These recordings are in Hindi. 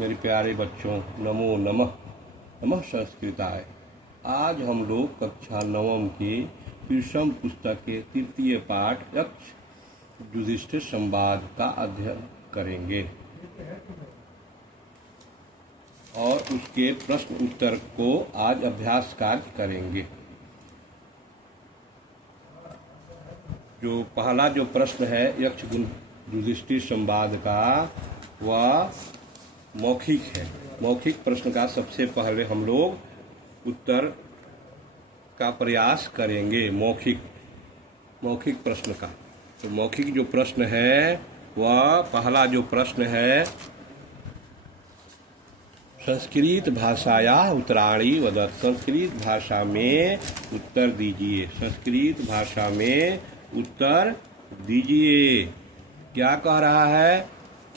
मेरे प्यारे बच्चों, नमो नमः। नमः संस्कृताय। आज हम लोग कक्षा नवम के विषम पुस्तक के तृतीय पाठ यक्ष युधिष्ठिर संवाद का अध्ययन करेंगे और उसके प्रश्न उत्तर को आज अभ्यास कार्य करेंगे। जो पहला जो प्रश्न है यक्ष युधिष्ठिर संवाद का, वह मौखिक है। मौखिक प्रश्न का सबसे पहले हम लोग उत्तर का प्रयास करेंगे। मौखिक प्रश्न का तो मौखिक जो प्रश्न है वह पहला जो प्रश्न है, संस्कृत भाषाया उत्तराणी वदत्। संस्कृत भाषा में उत्तर दीजिए। संस्कृत भाषा में उत्तर दीजिए। क्या कह रहा है?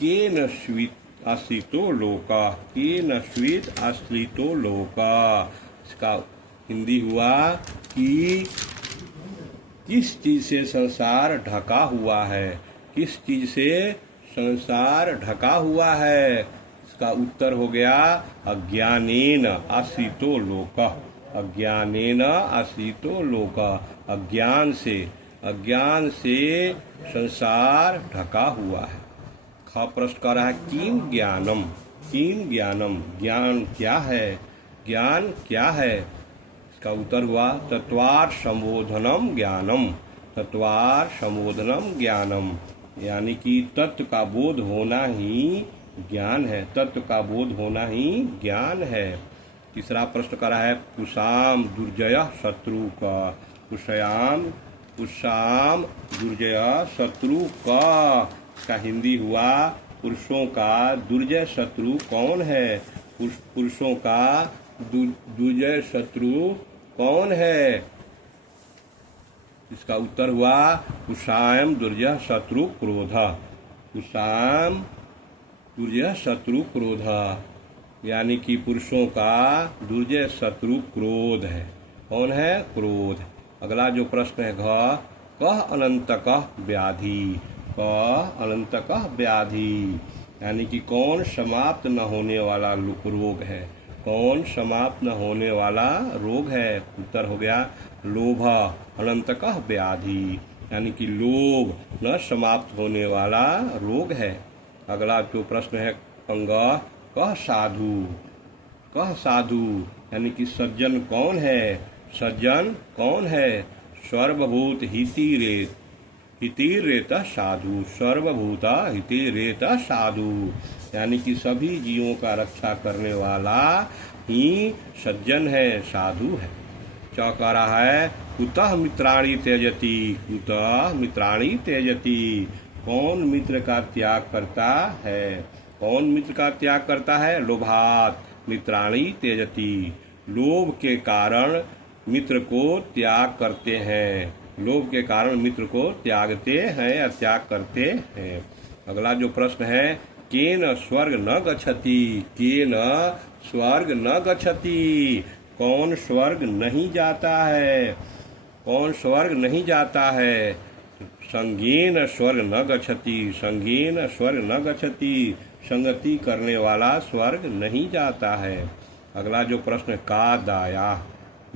केन स्वीत आश्रितो लोका, केन स्वीत आश्रितो लोका। इसका हिंदी हुआ कि किस चीज से संसार ढका हुआ है। किस चीज से संसार ढका हुआ है? इसका उत्तर हो गया अज्ञानेन आश्रितो लोका। अज्ञानेन आश्रितो लोका। अज्ञान से संसार ढका हुआ है। ख प्रश्न कर रहा है किम ज्ञानम। किम ज्ञानम, ज्ञान क्या है? ज्ञान क्या है? इसका उत्तर हुआ तत्वार्थ संबोधनम ज्ञानम। तत्वार्थ संबोधनम ज्ञानम, यानी कि तत्व का बोध होना ही ज्ञान है। तत्व का बोध होना ही ज्ञान है। तीसरा प्रश्न करा है पुषाम दुर्जय शत्रु का। पुषाम दुर्जय शत्रु का। इसका हिंदी हुआ पुरुषों का दुर्जय शत्रु कौन है? पुरुषों का दुर्जय शत्रु कौन है? इसका उत्तर हुआ पुषाम दुर्जय शत्रु क्रोध। पुषाम दुर्जय शत्रु क्रोध, यानी कि पुरुषों का दुर्जय शत्रु क्रोध है। कौन है? क्रोध। अगला जो प्रश्न है घ कह अनंतकः व्याधि। कह अनंतकः व्याधि, यानी कि कौन समाप्त न होने वाला रोग है? कौन समाप्त न होने वाला रोग है? उत्तर हो गया लोभ अनंतकः व्याधि, यानी कि लोभ न समाप्त होने वाला रोग है। अगला जो प्रश्न है अंग कह साधु। कह साधु, यानी कि सज्जन कौन है? सज्जन कौन है? सर्वभूत हितिरेत साधु। सर्वभूत हितिरेत साधु, यानी कि सभी जीवों का रक्षा करने वाला ही सज्जन है, साधु है। क्या कह रहा है कुतः मित्राणि त्यजति। कुतः मित्राणि त्यजति, कौन मित्र का त्याग करता है? कौन मित्र का त्याग करता है? लोभात मित्राणि त्यजति, लोभ के कारण मित्र को त्याग करते हैं। लोभ के कारण मित्र को त्यागते हैं या त्याग करते हैं। अगला जो प्रश्न है केन स्वर्ग न गच्छति। केन स्वर्ग न गच्छति, कौन स्वर्ग नहीं जाता है? कौन स्वर्ग नहीं जाता है? संगेन स्वर्ग न गच्छति। संगेन स्वर्ग न गच्छति, संगति करने वाला स्वर्ग नहीं जाता है। अगला जो प्रश्न का दया।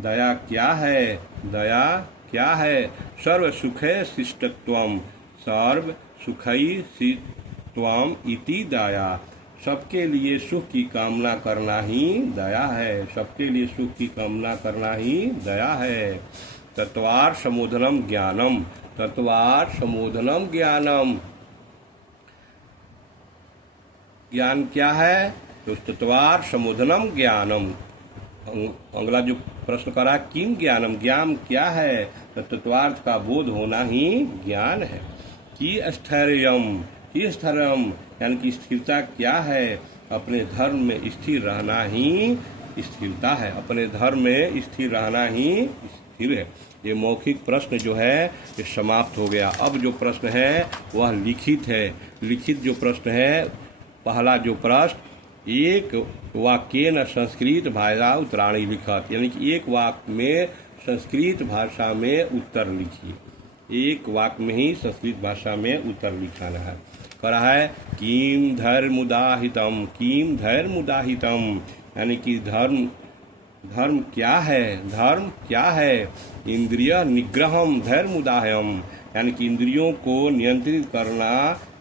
दया क्या है? दया क्या है? सर्व सुखे शिष्टत्वम। सर्व सुखई शिष्टत्वम इति दया, सबके लिए सुख की कामना करना ही दया है। सबके लिए सुख की कामना करना ही दया है। तत्वार्थ संबोधनम ज्ञानम। तत्वार्थ संबोधनम ज्ञानम, ज्ञान क्या है? तो तत्वार्थ संबोधनम ज्ञानम। अगला जो प्रश्न करा किम ज्ञानम, ज्ञान क्या है? तो तत्वार्थ का बोध होना ही ज्ञान है। कि स्थैर्यम, यानी कि स्थिरता क्या है? अपने धर्म में स्थिर रहना ही स्थिरता है। अपने धर्म में स्थिर रहना ही स्थिर है। ये मौखिक प्रश्न जो है ये समाप्त हो गया। अब जो प्रश्न है वह लिखित है। लिखित जो प्रश्न है, पहला जो प्रश्न एक वाक्य न संस्कृत भाषा उत्तराणी लिखत, यानी कि एक वाक्य में संस्कृत भाषा में उत्तर लिखिए। एक वाक्य में ही संस्कृत भाषा में उत्तर लिखाना है। कह रहा है किम धर्मुदाहितम, किम धर्मुदाहितम, यानी कि धर्म धर्म क्या है, धर्म क्या है। इंद्रिय निग्रहम धर्मुदाहयम, यानी कि इंद्रियों को नियंत्रित करना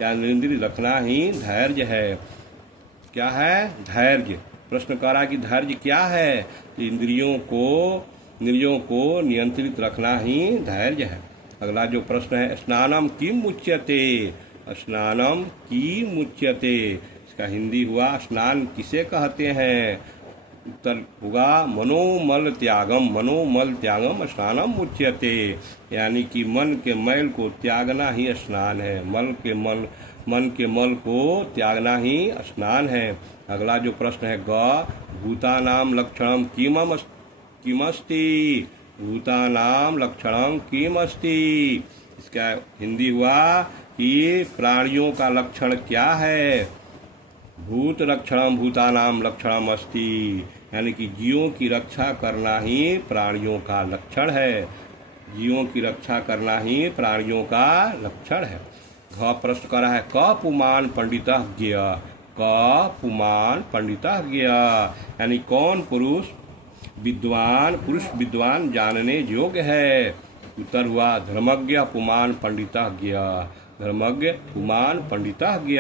या नियंत्रित रखना ही धैर्य है। क्या है? धैर्य। प्रश्न कर रहा है कि धैर्य क्या है? इंद्रियों को नियंत्रित रखना ही धैर्य है। अगला जो प्रश्न है स्नानम किम उच्यते, स्नानम किम उच्यते, इसका हिंदी हुआ स्नान किसे कहते हैं। उत्तर होगा मनोमल त्यागम, मनोमल त्यागम स्नानम उच्यते, यानी कि मन के मैल को त्यागना ही स्नान है। मन के मल को त्यागना ही स्नान है। अगला जो प्रश्न है भूतानाम लक्षणम किमस्ति, भूतानाम लक्षणम किमस्ति, इसका हिंदी हुआ कि प्राणियों का लक्षण क्या है। भूत लक्षणम भूतानाम लक्षणम अस्ति, यानी कि जीवों की रक्षा करना ही प्राणियों का लक्षण है। जीवों की रक्षा करना ही प्राणियों का लक्षण है। प्रश्न कर रहा है क पुमान पंडितः ज्ञेय, क पुमान पंडितः ज्ञेय, यानी कौन पुरुष विद्वान जानने योग्य है। उत्तर हुआ धर्मज्ञ पुमान पंडितः ज्ञेय, धर्मज्ञ पुमान पंडितः ज्ञेय,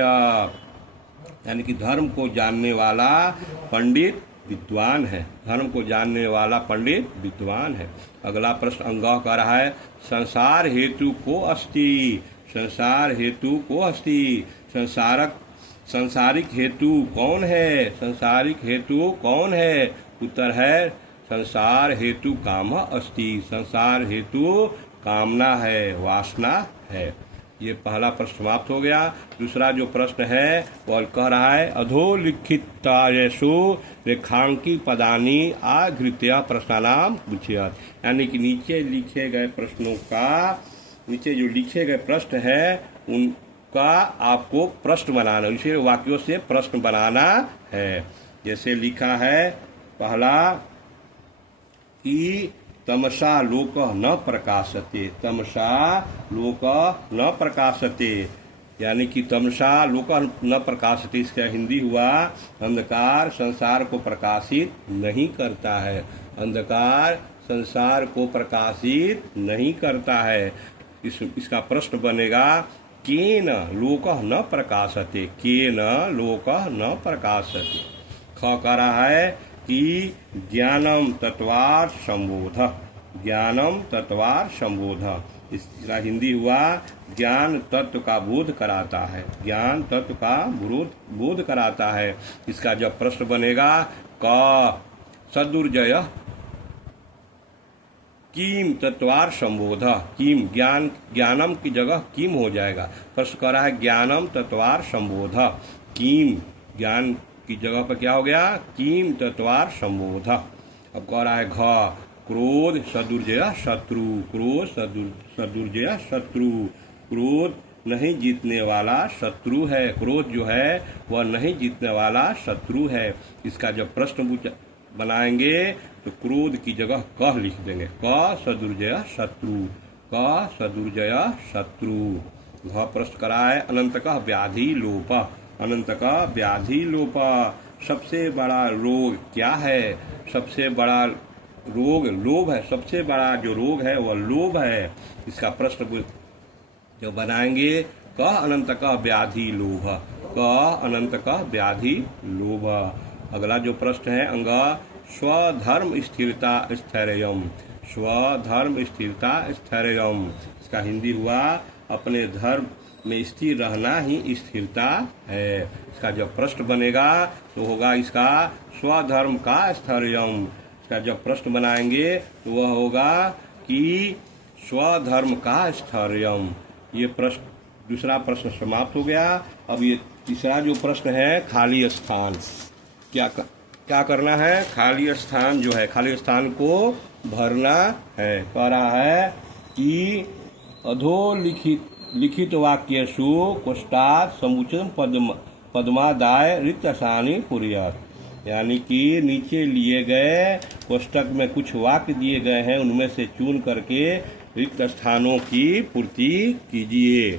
यानी कि धर्म को जानने वाला पंडित विद्वान है। धर्म को जानने वाला पंडित विद्वान है। अगला प्रश्न अंगः कर रहा है संसार हेतु को अस्ति, संसार हेतु को अस्ति, संसारिक हेतु कौन है, संसारिक हेतु कौन है। उत्तर है संसार हेतु काम अस्ति, संसार हेतु कामना है, वासना है। ये पहला प्रश्न समाप्त हो गया। दूसरा जो प्रश्न है वह कह रहा है अधोलिखितायसु रेखांकी पदानी आधृत्य प्रश्नानाम उच्यते, यानी कि नीचे जो लिखे गए प्रश्न है उनका आपको प्रश्न बनाना, इसे वाक्यों से प्रश्न बनाना है। जैसे लिखा है पहला कि तमसा लोक न प्रकाशते, तमसा लोक न प्रकाशते, यानी कि तमसा लोक न प्रकाशते, इसका हिंदी हुआ अंधकार संसार को प्रकाशित नहीं करता है, अंधकार संसार को प्रकाशित नहीं करता है। इसका प्रश्न बनेगा केन लोक न प्रकाशते, केन लोक न प्रकाशते। ख कह रहा है कि ज्ञानम तत्वार्थ संबोध, ज्ञानम तत्वार्थ संबोध, इसका हिंदी हुआ ज्ञान तत्व का बोध कराता है, ज्ञान तत्व का बोध कराता है। इसका जब प्रश्न बनेगा क सदुर्जय किम तत्वार्थ संबोध, किम ज्ञानम की जगह किम हो जाएगा। प्रश्न कर रहा है ज्ञानम तत्वार्थ संबोध, किम ज्ञान की जगह पर क्या हो गया, किम तत्वार्थ संबोध। अब कह रहा है घ क्रोध सदुर्जय शत्रु, क्रोध सदुर्जय शत्रु, क्रोध नहीं जीतने वाला शत्रु है, क्रोध जो है वह नहीं जीतने वाला शत्रु है। इसका जब प्रश्न बनाएंगे तो क्रोध की जगह कह लिख देंगे, क सदुर्जय शत्रु, क सदुर्जय शत्रु। घ प्रश्न करा है अनंतकः व्याधि लोप, अनंतकः व्याधि लोप, सबसे बड़ा रोग क्या है, सबसे बड़ा रोग लोभ है, सबसे बड़ा जो रोग है वह लोभ है। इसका प्रश्न जो बनाएंगे क अनंतकः व्याधि लोभ, क अनंतकः व्याधि लोभ। अगला जो प्रश्न है अंग स्वधर्म स्थिरता स्थैर्यम, स्वधर्म स्थिरता स्थैर्यम, इसका हिंदी हुआ अपने धर्म में स्थिर रहना ही स्थिरता है। इसका जब प्रश्न बनेगा तो होगा इसका स्वधर्म का स्थैर्यम। इसका जब प्रश्न बनाएंगे तो वह होगा कि स्वधर्म का स्थैर्यम। ये प्रश्न दूसरा प्रश्न समाप्त हो गया। अब ये तीसरा जो प्रश्न है खाली स्थान, क्या करना है, खाली स्थान जो है खाली स्थान को भरना है। कह रहा है कि अधोलिखित वाक्येषु कोष्ठात् समुचितं पद्मादाय रिक्त स्थानी कुर्यात्, यानी कि नीचे लिए गए कोष्ठक में कुछ वाक्य दिए गए हैं, उनमें से चुन करके रिक्त स्थानों की पूर्ति कीजिए,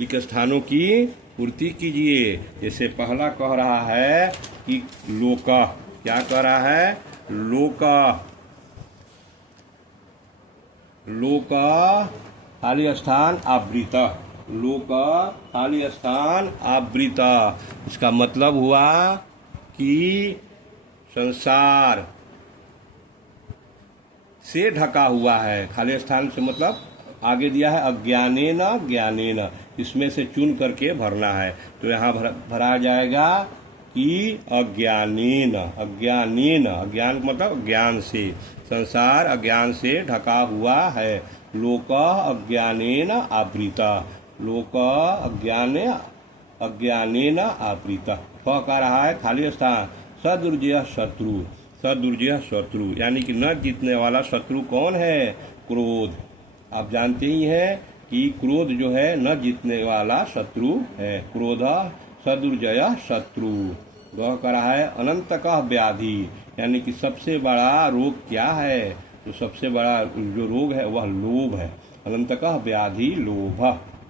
रिक्त स्थानों की पूर्ति कीजिए। जैसे पहला कह रहा है कि लोक, क्या कह रहा है? लोक, लोक खाली स्थान आवृत, लोक खाली स्थान आवृत। इसका मतलब हुआ कि संसार से ढका हुआ है। खाली स्थान से मतलब आगे दिया है अज्ञानेन ज्ञानेन, इसमें से चुन करके भरना है। तो यहाँ भरा जाएगा कि अज्ञानेन, अज्ञानेन, अज्ञान मतलब ज्ञान से, संसार अज्ञान से ढका हुआ है। लोक अज्ञानेन आवृत, लोक अज्ञानेन आवृत। फ का रहा है खाली स्थान सदुर्जय शत्रु, सदुर्जय शत्रु यानी कि न जीतने वाला शत्रु कौन है? क्रोध। आप जानते ही हैं कि क्रोध जो है न जीतने वाला शत्रु है। क्रोध सदुर्जय शत्रु। वह कह रहा है अनंतकः व्याधि, यानी कि सबसे बड़ा रोग क्या है? तो सबसे बड़ा जो रोग है वह लोभ है। अनंतकः व्याधि लोभ,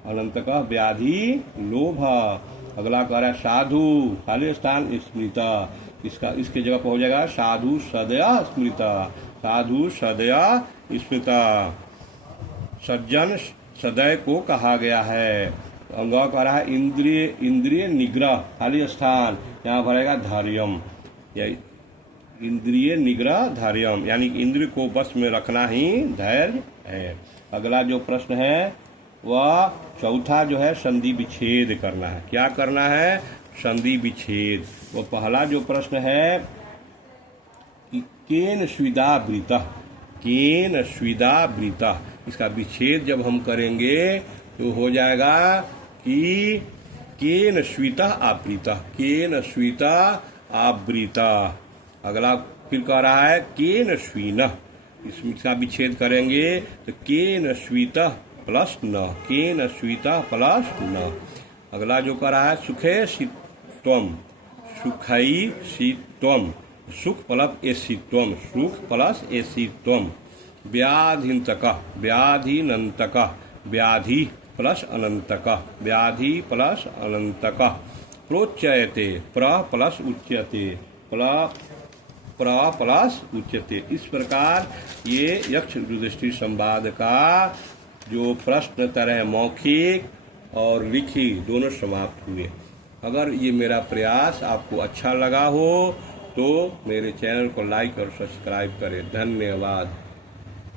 अनंतकः व्याधि लोभ। अगला कह रहा है साधु, खाली स्थान स्मृत, इसके जगह पर हो जाएगा साधु सदय स्मृत, साधु सदय स्मृत। सज्जन सदय को कहा गया है। अंग कह रहा है इंद्रिय, इंद्रिय निग्रह, खाली स्थान, यहाँ भरेगा धैर्यम, इंद्रिय निग्रह धैर्यम, यानी कि इंद्रिय को बस में रखना ही धैर्य है। अगला जो प्रश्न है वह चौथा जो है संधि विच्छेद करना है। क्या करना है? संधि विच्छेद। वो पहला जो प्रश्न है कि केन स्विदावृत, केन स्विदावृत, इसका विच्छेद जब हम करेंगे तो हो जाएगा कि केन स्विता आवृत, केन स्विता आवृत। अगला फिर कह रहा है केन स्वीन, इसका विच्छेद करेंगे तो केन स्वीत प्लस न, केन स्वीत प्लस न। अगला जो कह रहा है सुखे शीतम, सुखई शीतम, सुख प्लस एसित्वम, सुख प्लस एसित्वम। व्याधिन्तक, व्याधिनन्तक, व्याधि प्लस अनंतक, व्याधि प्लस अनंतक। प्रोच्यते, प्र प्लस उच्यते, प्र प्लस उच्यते। इस प्रकार ये यक्ष युधिष्ठिर संवाद का जो प्रश्न तरह मौखिक और लिखी दोनों समाप्त हुए। अगर ये मेरा प्रयास आपको अच्छा लगा हो तो मेरे चैनल को लाइक और सब्सक्राइब करें। धन्यवाद।